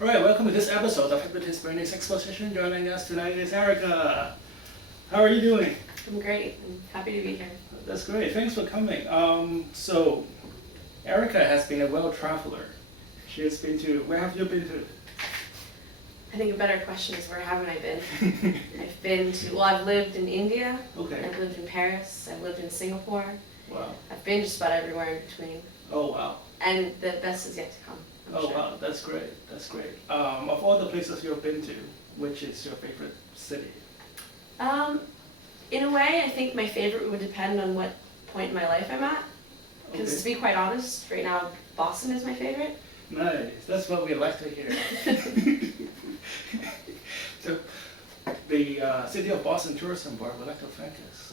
All right, welcome to this episode of Hypnotist Brain's Exposition. Joining us tonight is Erica. How are you doing? I'm great. I'm happy to be here. That's great. Thanks for coming. So, Erica has been a world traveler. She has been to, where have you been to? I think a better question is where haven't I been? I've been to, well, I've lived in India. Okay. I've lived in Paris. I've lived in Singapore. Wow. I've been just about everywhere in between. Oh, wow. And the best is yet to come. I'm sure. Wow, that's great. That's great. Of all the places you've been to, which is your favorite city? In a way, I think my favorite would depend on what point in my life I'm at. Because to be quite honest, right now, Boston is my favorite. Nice. That's what we like to hear. So, the City of Boston Tourism Board would like to thank us.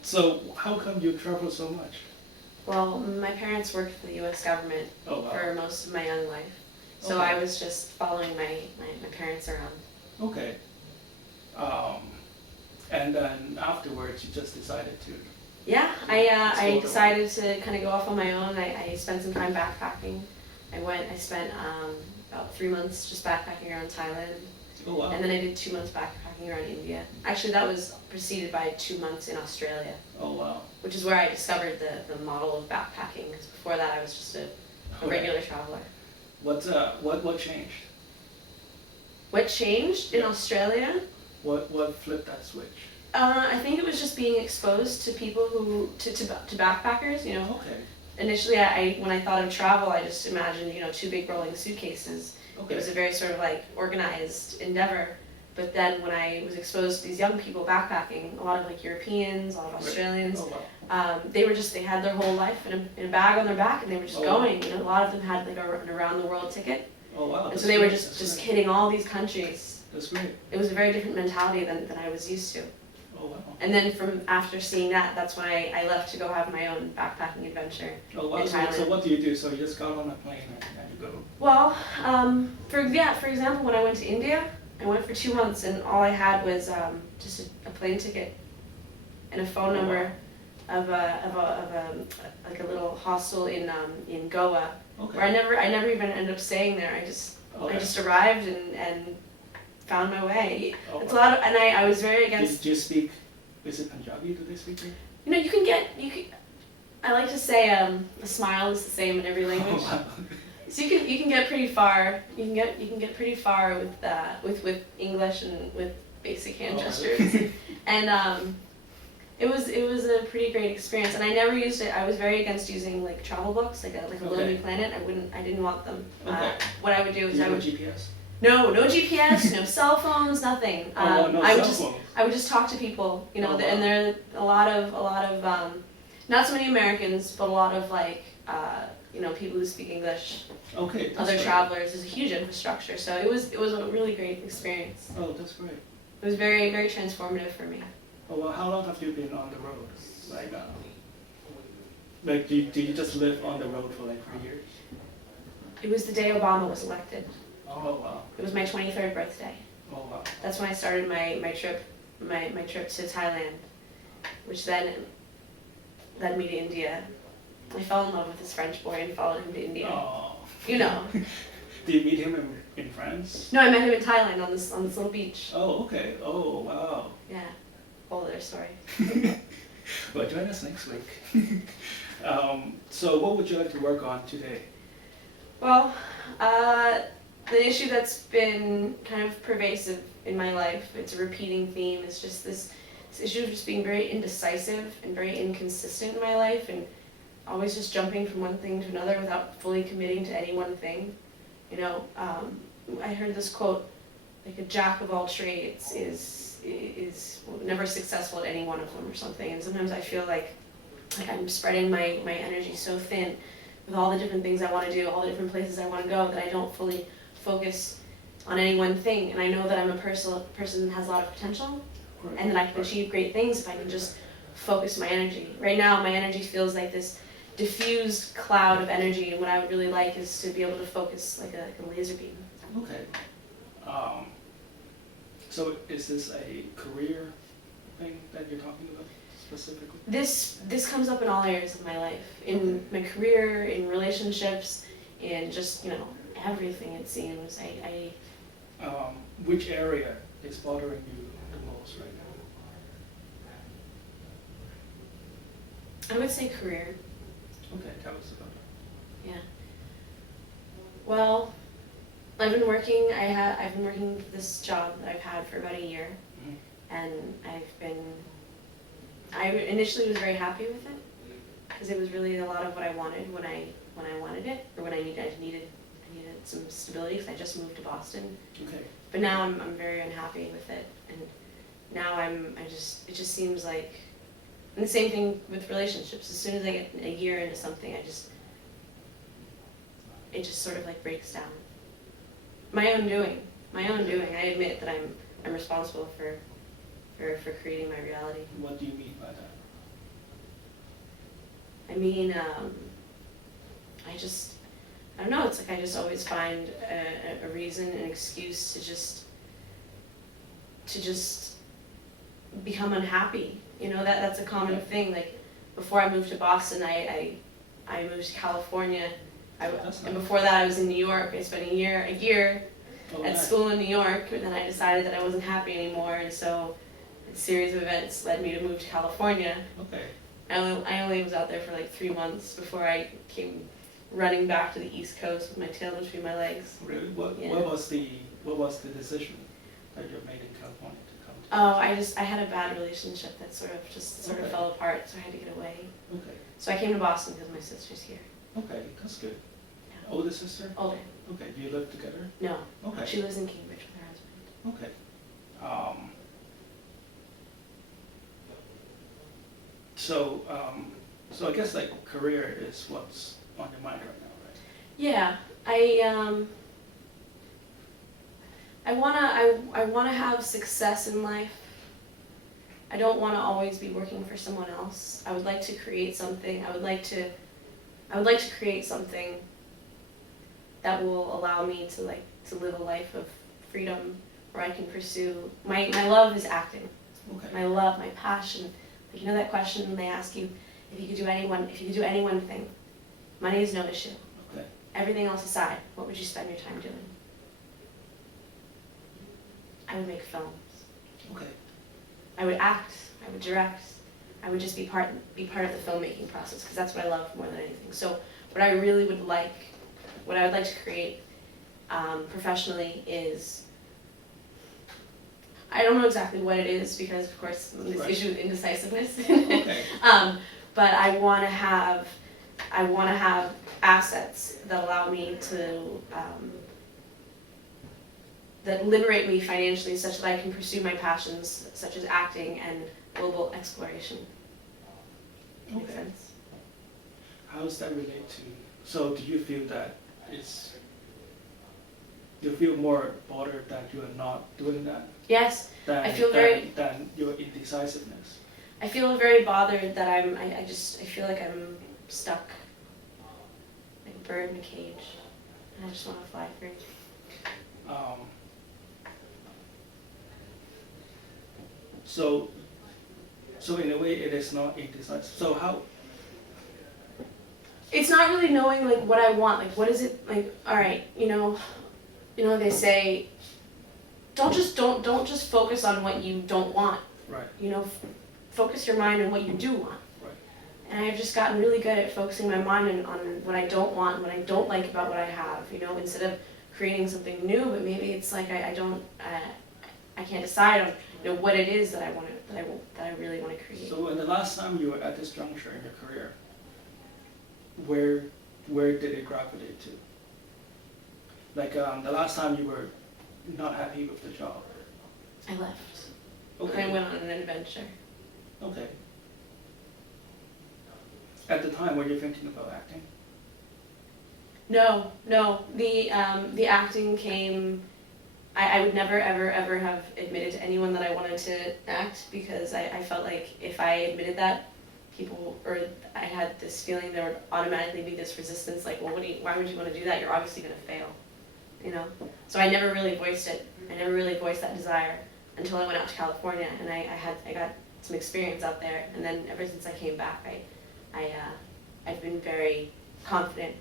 So, how come you travel so much? Well, my parents worked for the U.S. government for most of my young life. So I was just following my parents around. Okay. And then afterwards, you just decided to... Yeah, I decided to kind of go off on my own. I spent some time backpacking. I spent about 3 months just backpacking around Thailand. Oh, wow. And then I did 2 months backpacking around India. Actually, that was preceded by 2 months in Australia. Oh, wow. Which is where I discovered the model of backpacking, because before that I was just a regular traveler. What changed? What changed in Australia? What flipped that switch? I think it was just being exposed to people to backpackers, you know. Okay. Initially, when I thought of travel, I just imagined, 2 big rolling suitcases. Okay. It was a very sort of like organized endeavor. But then when I was exposed to these young people backpacking, a lot of like Europeans, a lot of Australians, they had their whole life in a bag on their back, and they were just going. You know, a lot of them had like an around the world ticket. Oh, wow. And so they were just hitting all these countries. That's great. It was a very different mentality than I was used to. Oh, wow. And then after seeing that, that's when I left to go have my own backpacking adventure in Thailand. So what do you do? So you just got on a plane and you go? Well, for example, when I went to India, I went for 2 months, and all I had was just a plane ticket and a phone number of a little hostel in Goa, where I never even ended up staying there. I just arrived and found my way. It's a lot of, and I was very against. Do you speak? Is it Punjabi? Do they speak it? You know, I like to say a smile is the same in every language. Oh, wow. So you can get pretty far. You can get pretty far with English and with basic hand gestures. And it was a pretty great experience. And I never used it. I was very against using like travel books, like a Lonely Planet. I didn't want them. What I would do is GPS. No GPS, no cell phones, nothing. I would just talk to people, and there are a lot of not so many Americans, but a lot of like people who speak English. Okay. Other travelers. There's a huge infrastructure, so it was a really great experience. Oh, that's great. It was very, very transformative for me. Oh, well, how long have you been on the road? Like, do you just live on the road for like 3 years? It was the day Obama was elected. Oh, wow. It was my 23rd birthday. Oh, wow. That's when I started my trip to Thailand, which then led me to India. I fell in love with this French boy and followed him to India. Oh. You know. Did you meet him in France? No, I met him in Thailand on this little beach. Oh, okay. Oh, wow. Yeah. Whole other story. Well, join us next week. So what would you like to work on today? Well, the issue that's been kind of pervasive in my life, it's a repeating theme, is just this issue of just being very indecisive and very inconsistent in my life, and always just jumping from one thing to another without fully committing to any one thing. I heard this quote, like a jack of all trades is never successful at any one of them or something, and sometimes I feel like I'm spreading my energy so thin with all the different things I want to do, all the different places I want to go, that I don't fully focus on any one thing. And I know that I'm a person that has a lot of potential, and that I can achieve great things if I can just focus my energy. Right now, my energy feels like this diffused cloud of energy, and what I would really like is to be able to focus like a laser beam. Okay. So is this a career thing that you're talking about specifically? This comes up in all areas of my life, in my career, in relationships, in just everything, it seems. Which area is bothering you the most right now? I would say career. Okay, tell us about it. Yeah. Well, I've been working this job that I've had for about a year, and I initially was very happy with it because it was really a lot of what I wanted when I wanted it, or when I needed some stability because I just moved to Boston. Okay. But now I'm very unhappy with it, and now it just seems like, and the same thing with relationships. As soon as I get a year into something, it just sort of like breaks down. My own doing. I admit that I'm responsible for creating my reality. What do you mean by that? I mean, I don't know, it's like I just always find a reason, an excuse to just become unhappy. You know, that's a common thing. Like, before I moved to Boston, I moved to California. And before that I was in New York. I spent a year at school in New York, and then I decided that I wasn't happy anymore, and so a series of events led me to move to California. Okay. I only was out there for like 3 months before I came running back to the East Coast with my tail between my legs. Really? What was the decision that you made in California to come to? Oh, I had a bad relationship that sort of fell apart, so I had to get away. Okay. So I came to Boston because my sister's here. Okay, that's good. Yeah. Older sister? Older. Okay. Do you live together? No. Okay. She lives in Cambridge with her husband. Okay. So I guess like career is what's on your mind right now, right? Yeah, I wanna have success in life. I don't wanna always be working for someone else. I would like to create something. I would like to create something that will allow me to live a life of freedom, where I can pursue my love is acting. Okay. My love, my passion. Like, you know that question when they ask you if you could do any one thing, money is no issue. Okay. Everything else aside, what would you spend your time doing? I would make films. Okay. I would act. I would direct. I would just be part of the filmmaking process, because that's what I love more than anything. So what I would like to create professionally is, I don't know exactly what it is, because of course this issue of indecisiveness. Okay. But I want to have assets that allow me to that liberate me financially, such that I can pursue my passions, such as acting and global exploration. Okay. Makes sense? How does that relate to? So do you feel that you feel more bothered that you are not doing that? Yes, than your indecisiveness. I feel very bothered that I feel like I'm stuck, like a bird in a cage, and I just want to fly free. So in a way it is not indecisive. So how? It's not really knowing like what I want. Like, what is it like? All right, you know they say, don't just focus on what you don't want. Right. You know, focus your mind on what you do want. Right. And I've just gotten really good at focusing my mind on what I don't want and what I don't like about what I have. You know, instead of creating something new, but maybe it's like I can't decide on what it is that I really want to create. So when the last time you were at this juncture in your career, where did it gravitate to? Like the last time you were not happy with the job. I left. Okay. And I went on an adventure. Okay. At the time, were you thinking about acting? No. The acting came. I would never ever have admitted to anyone that I wanted to act, because I felt like if I admitted that, I had this feeling there would automatically be this resistance, like, well, why would you want to do that? You're obviously going to fail, you know? So I never really voiced it. I never really voiced that desire until I went out to California, and I got some experience out there, and then ever since I came back, I've been very confident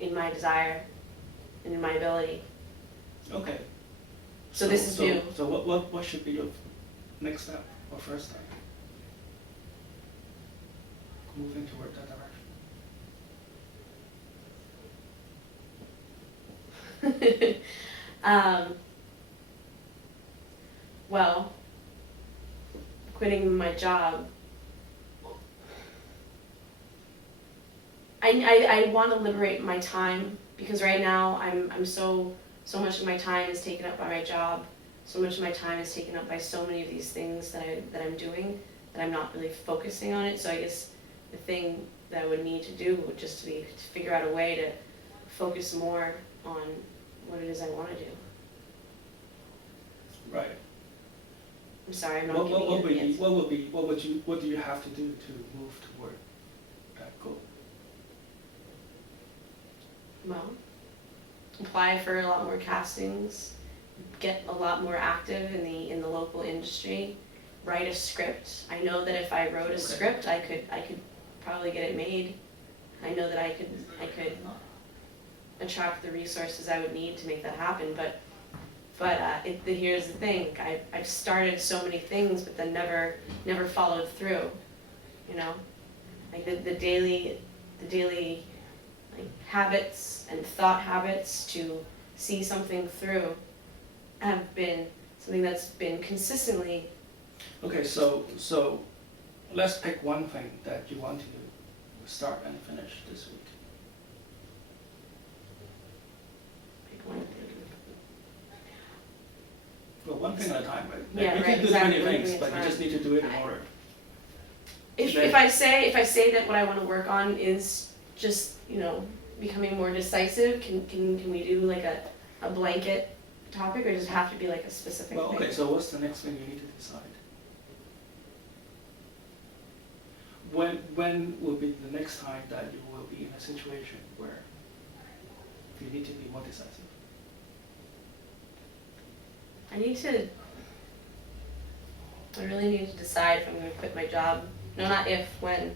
in my desire, and in my ability. Okay. So this is new. So what should be your next step or first step? Moving toward that direction. Well, quitting my job. I want to liberate my time, because right now I'm so much of my time is taken up by my job. So much of my time is taken up by so many of these things that I'm doing that I'm not really focusing on it. So I guess the thing that I would need to do would just be to figure out a way to focus more on what it is I want to do. Right. I'm sorry, I'm not giving you the answer. What do you have to do to move toward that goal? Well, apply for a lot more castings, get a lot more active in the local industry, write a script. I know that if I wrote a script, I could probably get it made. I know that I could attract the resources I would need to make that happen. But here's the thing: I've started so many things, but then never followed through. You know, like the daily like habits and thought habits to see something through have been something that's been consistently. Okay, so let's pick one thing that you want to start and finish this week. Pick one thing. Well, one thing at a time, right? Yeah, you right, can do exactly, many one things, thing at but a you just time. need to do it in order. If I say that what I want to work on is just, you know, becoming more decisive, can we do like a blanket topic, or does it have to be like a specific Well, thing? okay, so what's the next thing you need to decide? When will be the next time that you will be in a situation where you need to be more decisive? I really need to decide if I'm going to quit my job. No, not if, when.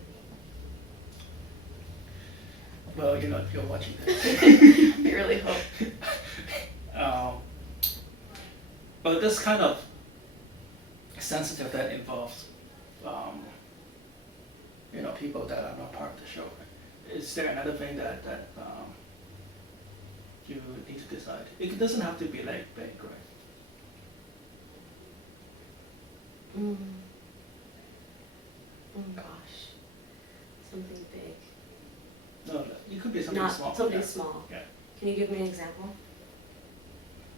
Well, you're watching this. I really hope. But this kind of sensitive that involves, people that are not part of the show. Is there another thing that you need to decide? It doesn't have to be like big, right? Oh gosh, something big. No, it could be something Not small. something Yeah. small. Yeah. Can you give me an example?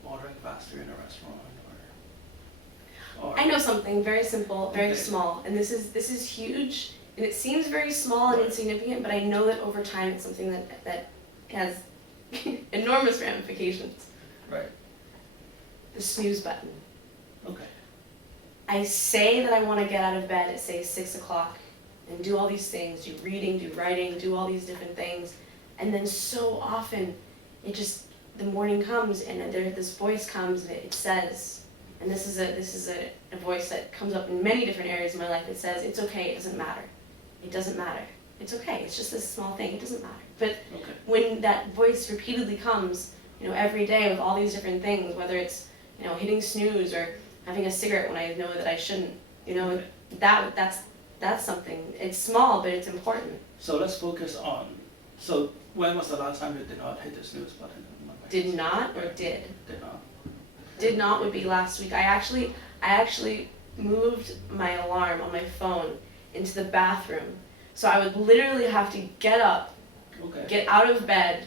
Ordering faster in a restaurant, or I know something very simple, very Okay. small, and this is huge, and it seems very small and Right. insignificant, but I know that over time it's something that has enormous ramifications. right? The snooze button. Okay. I say that I want to get out of bed at, say, 6 o'clock and do all these things, do reading, do writing, do all these different things, and then so often the morning comes and this voice comes and it says, and this is a voice that comes up in many different areas of my life. It says, it's okay, it doesn't matter. It doesn't matter. It's okay, it's just this small thing, it doesn't matter. But Okay. when that voice repeatedly comes, every day with all these different things, whether it's, hitting snooze or having a cigarette when I know that I shouldn't, Okay. that's something. It's small, but it's important. So let's focus on. So when was the last time you did not hit the snooze button? Did not or did? Did not. Did not would be last week. I actually moved my alarm on my phone into the bathroom. So I would literally have to get up, Okay. get out of bed,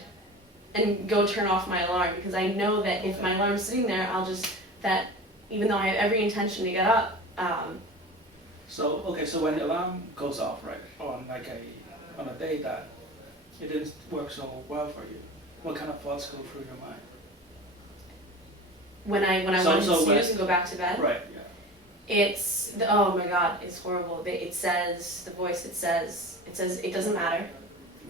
and go turn off my alarm, because I know that if Okay. my alarm's sitting there, even though I have every intention to get up, So when the alarm goes off, right, on a day that it didn't work so well for you, what kind of thoughts go through your mind? when I So- want to so snooze when- and go back to bed, Right. Yeah. oh my god, it's horrible. It says it doesn't matter.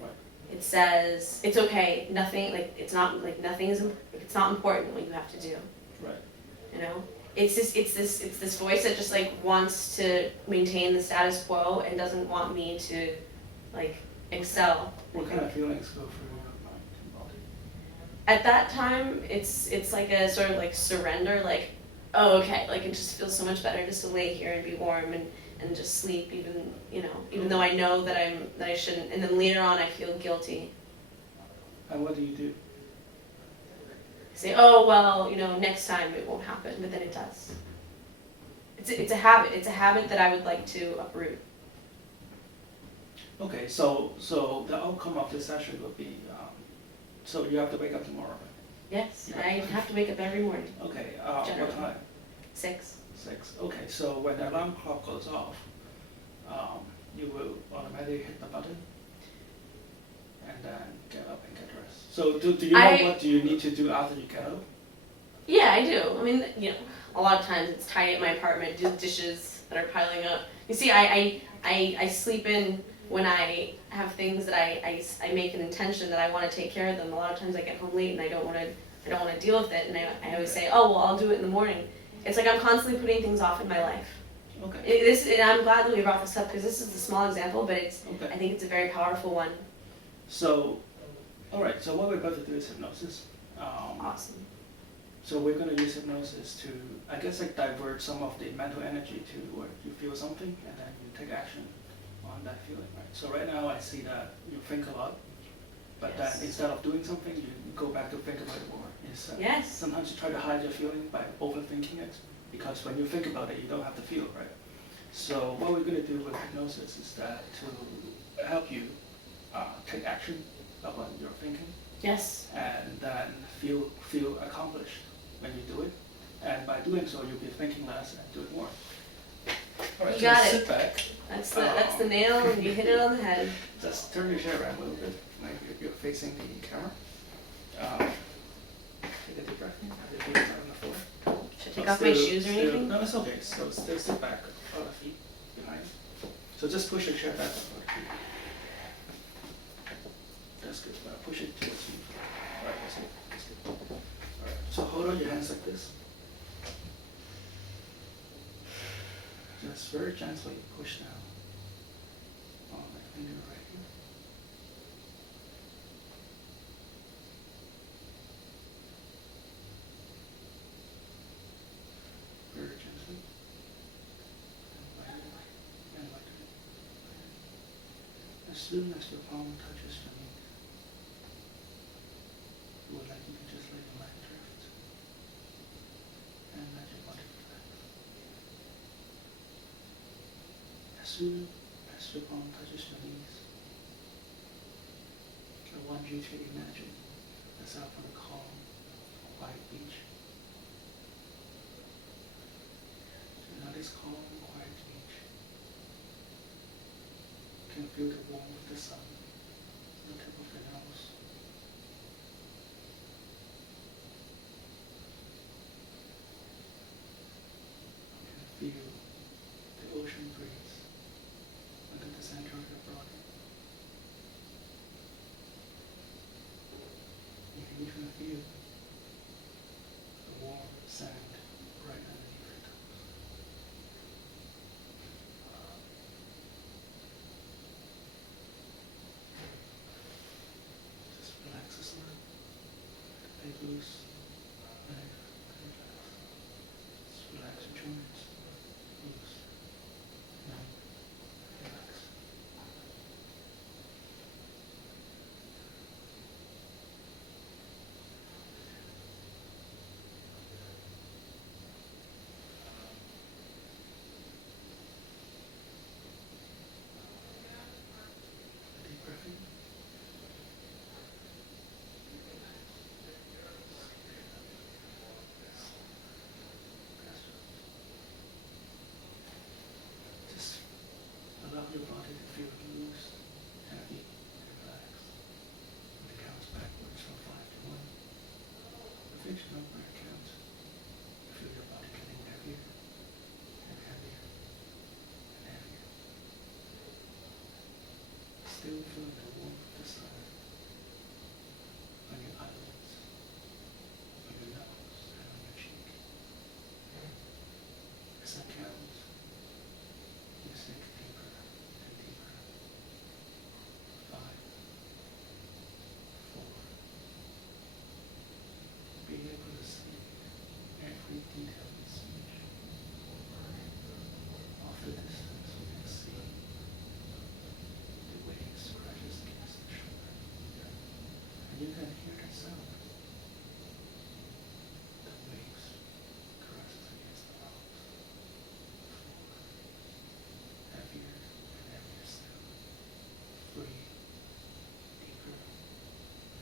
Right. It says it's okay. Nothing it's not important what you have to do. Right. It's this voice that just wants to maintain the status quo and doesn't want me to excel. What kind of feelings go through your mind and body? at that time, it's like a sort of like surrender, like, oh, okay, like it just feels so much better just to lay here and be warm and just sleep, even, you know, even though I know that I shouldn't, and then later on I feel guilty. And what do you do? Say, oh, well, you know, next time it won't happen, but then it does. It's a habit. It's a habit that I would like to uproot. Okay, so the outcome of this session would be, so you have to wake up tomorrow, right? Yes, I have to wake up every morning. Okay, Generally. what time? 6. 6. Okay, so when the alarm clock goes off, you will automatically hit the button and then get up and get dressed. So do you know what do you need to do after you get up? Yeah, I do. I mean, you know, a lot of times it's tidy up my apartment, do dishes that are piling up. You see, I sleep in when I have things that I make an intention that I want to take care of them. A lot of times I get home late and I don't want to deal with it, and I always say, oh, well, I'll do it in the morning. It's like I'm constantly putting things off in my life. Okay. And I'm glad that we brought this up because this is a small example, but Okay. I think it's a very powerful one. So, all right. So what we're about to do is hypnosis. Awesome. So we're going to use hypnosis to, I guess, like divert some of the mental energy to where you feel something and then you take action on that feeling, right? So right now I see that you think a lot, but Yes. then instead of doing something, you go back to think about it more. Yes. Sometimes you try to hide your feeling by overthinking it, because when you think about it, you don't have to feel, right? So what we're going to do with hypnosis is that to help you take action upon your thinking. Yes. And then feel accomplished when you do it. And by doing so, you'll be thinking less and doing more. All right, You so got it. sit back. That's the nail, and you hit it on the head. Just turn your chair around a little bit, like you're facing the camera. Take a deep breath in. Have your feet out on the floor. Should I take off my shoes or anything? No, it's okay. So still sit back, out the feet behind. So just push your chair back about the feet. That's good. Push it towards you. All right, that's good. That's good. All right. So hold on your hands like this. Just very gently push down on my finger right here. Very gently. And lightly. And lightly. As soon as your palm touches your knee, you would like you can just let your mind drift and let your body relax. As soon as your palm touches your knees, I want you to imagine yourself on a calm, quiet beach. And on this calm, quiet beach, you can feel the warmth of the sun on the tip of your nose. You can feel the ocean breeze under the center of your body. You can even feel the warm sand right underneath your toes. Just relax a little. Let loose. Let relax. Just relax your joints. Loose. Relax. A deep breath in. sound. The waves caresses against the rocks. Heavier and heavier still. Free. Deeper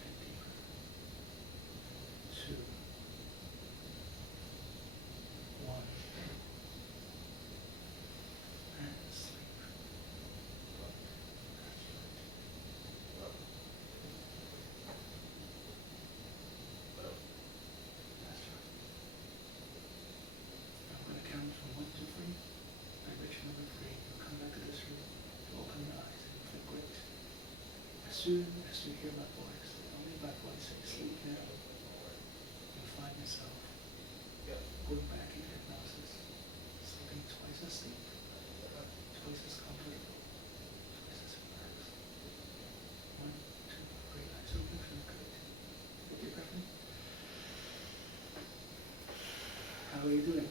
and deeper. 2, 1. And sleep. I'm going to count from 1 to 3. I bet you number 3. You'll come back to this room. You'll open your eyes and you'll feel great. As soon as you hear my voice, only my voice say sleep now, you'll find yourself going back into hypnosis, sleeping twice as deep, twice as comfortable, twice as relaxed. 1, 2, 3. Eyes open, feel good. Take your breath in. How are you doing?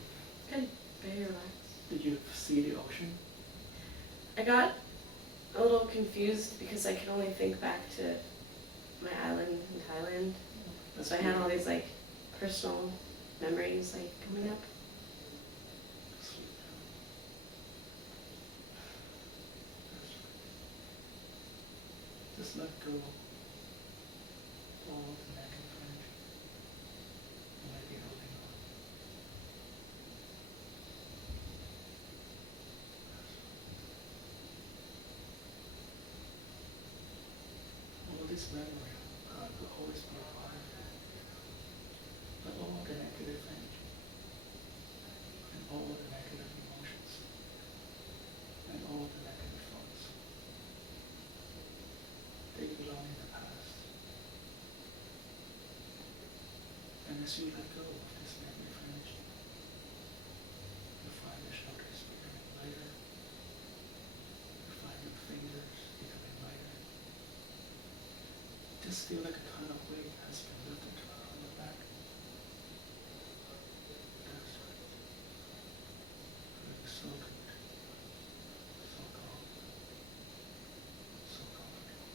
Good. Very relaxed. Did you see the ocean? I got a little confused because I could only think back to my island in Thailand. So I had all these like personal memories like coming up. Sleep now. That's right. Just let go all the negative energy you might be holding on. All this memory will always be a part of you. But all the negative energy and all the negative emotions and all the negative thoughts, they belong in the past. And as you let go of this negative energy, you find your shoulders becoming lighter, you find your fingers becoming lighter. Just feel like a ton of weight has been lifted from your back. That's right. Feeling so good, so calm, so comfortable.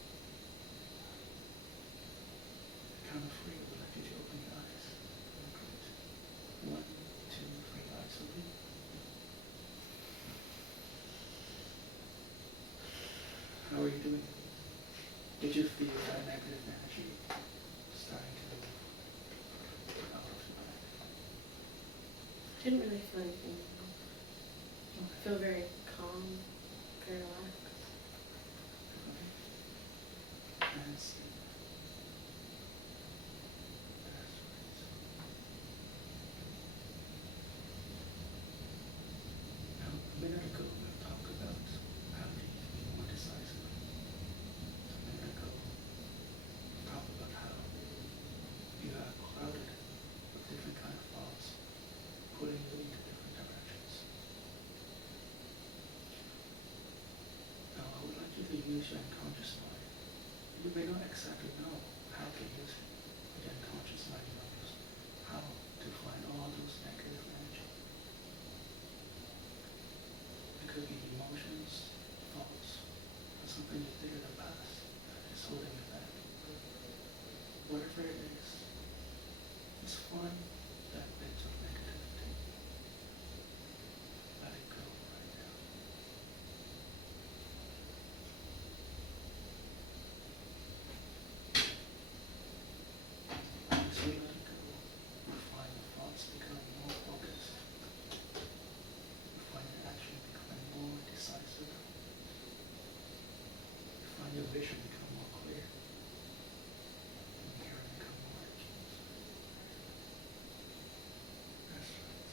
The count of 3 will let you to open your eyes. Great. 1, 2, 3, eyes open. How are you doing? Did you feel that negative energy starting to move out of your back? I didn't really feel anything. I feel very calm, very relaxed. Okay. And sleep. That's right. Now, a minute ago, we talked about how to be more decisive. A minute ago, we talked about how you are clouded with different kind of thoughts, pulling you into different directions. Now, I would like you to use your unconscious mind. You may not exactly know how to use it, but your unconscious mind knows how to find all those negative energy. It could be emotions, thoughts, or something you did in the past that is holding you back. Whatever it is, just find that bit of negativity. Let it go right now. As you let it go, you find the thoughts becoming more focused. You find your action becoming more decisive. You find your vision become more clear. And your hearing become more acute. That's right.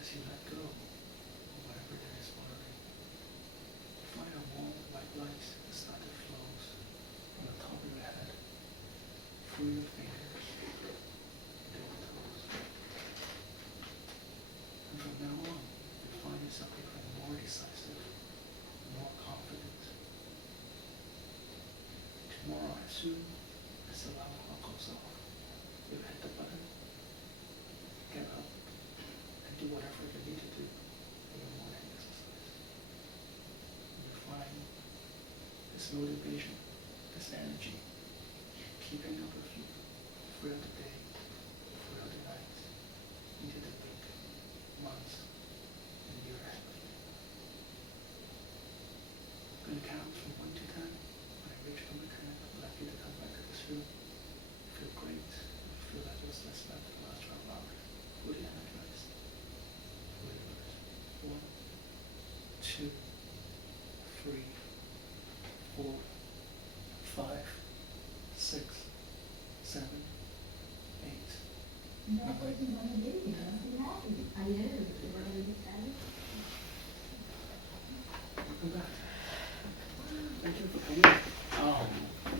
As you let go of whatever that is bothering you, find a warm white light that starts to flow from the top of your head, through your fingers, to your toes. And from now on, you find yourself becoming more decisive, more confident. Tomorrow, as soon as the alarm clock goes off, you hit the button, get up, and do whatever you need to do for your morning exercise. And you find motivation, this energy, keeping up with you throughout the day, throughout the night, into the week, months, and years. I'm going to count from 1 to 10. When I reach number 10, I'd like you to come back to this room. Feel great. Feel like there's less left for the last 12 hours. Fully energized. Fully alert. 1, 2, 3, 4, 5, 6, 7, 8, 9, 10. Welcome back. Thank you for coming.